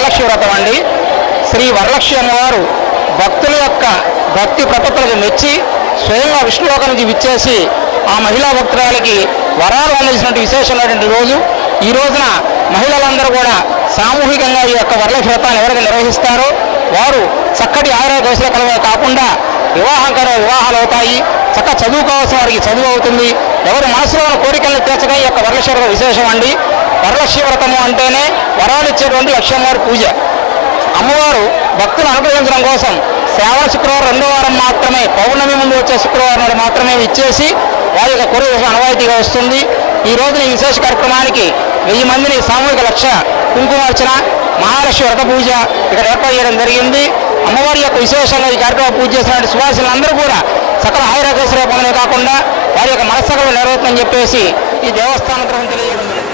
వరలక్ష్మి వ్రతం అండి. శ్రీ వరలక్ష్మి అమ్మవారు భక్తుల యొక్క భక్తి ప్రపత్తులకు మెచ్చి స్వయంగా విష్ణులోకం నుంచి విచ్చేసి ఆ మహిళా భక్తురాలకి వరాలు అందించినటువంటి విశేషమైనటువంటి రోజు. ఈ రోజున మహిళలందరూ కూడా సామూహికంగా ఈ యొక్క వరలక్ష్మి వ్రతాన్ని ఎవరైతే నిర్వహిస్తారో వారు చక్కటి ఆరోగ్యశీల కలవే కాకుండా వివాహాలు అవుతాయి. చక్కగా చదువుకోవాల్సిన వారికి చదువు అవుతుంది. ఎవరి మనసులో ఉన్న కోరికలను తీర్చగా ఈ యొక్క వరలక్ష్మి వ్రతం విశేషం అండి. వరలక్ష్మి వ్రతము అంటేనే వరాలు ఇచ్చేటువంటి లక్ష్మీవారి పూజ. అమ్మవారు భక్తులు అనుగ్రహించడం కోసం శ్రావణ శుక్రవారం 2వ వారం మాత్రమే, పౌర్ణమి ముందు వచ్చే శుక్రవారం నాడు మాత్రమే ఇచ్చేసి వారి యొక్క కోరిక అనవాయితీగా వస్తుంది. ఈ రోజున ఈ విశేష కార్యక్రమానికి 1000 మందిని సామూహిక లక్ష కుంకుమార్చన, మహాలక్ష్మి వ్రత పూజ ఇక్కడ ఏర్పాటు చేయడం జరిగింది. అమ్మవారి యొక్క విశేషంగా ఈ కార్యక్రమం పూజ చేసిన సువాసులందరూ కూడా సకల ఆయురాగ్రహ పొందనే కాకుండా వారి యొక్క మనస్సకలు నెరవేరుతుందని చెప్పేసి ఈ దేవస్థానం తరఫున తెలియజేయడం జరిగింది.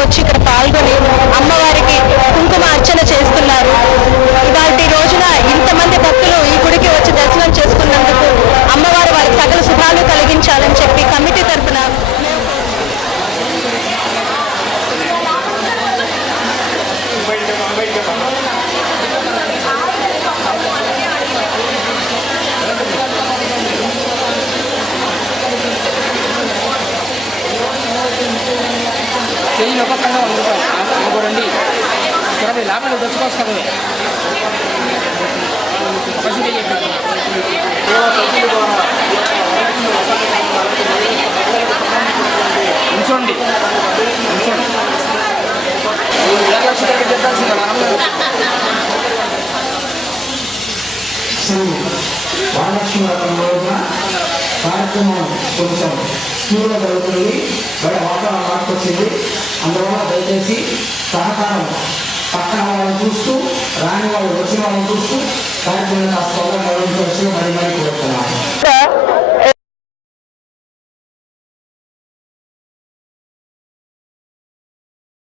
వచ్చి ఇక్కడ పాల్గొని అమ్మవారికి కుంకుమ అర్చన చేస్తున్నారు. ఇవాటి రోజున ఇంతమంది భక్తులు ఈ గుడికి వచ్చి దర్శనం చేసుకున్నందుకు అమ్మవారు వారికి సకల శుభాలు కలిగించాలని చెప్పి కమిటీ తరఫున కేజీలు ఒక్కొక్కగా 100 రూపాయలు ఇంకోరండి. ఇక్కడ లాభాలు తెచ్చుకొస్తారు. ఉంచండి వరలక్ష్మి వ్రతం రోజున కార్యక్రమం కొంచెం స్కూల్లో జరుగుతుంది. బయట వాతావరణం మార్కొచ్చింది. అందువల్ల దయచేసి సహకారం పక్కన వాళ్ళని చూస్తూ, రాని వాళ్ళు వచ్చిన వాళ్ళని చూస్తూ కార్యక్రమం కాస్త మరీ కోరుతున్నాను.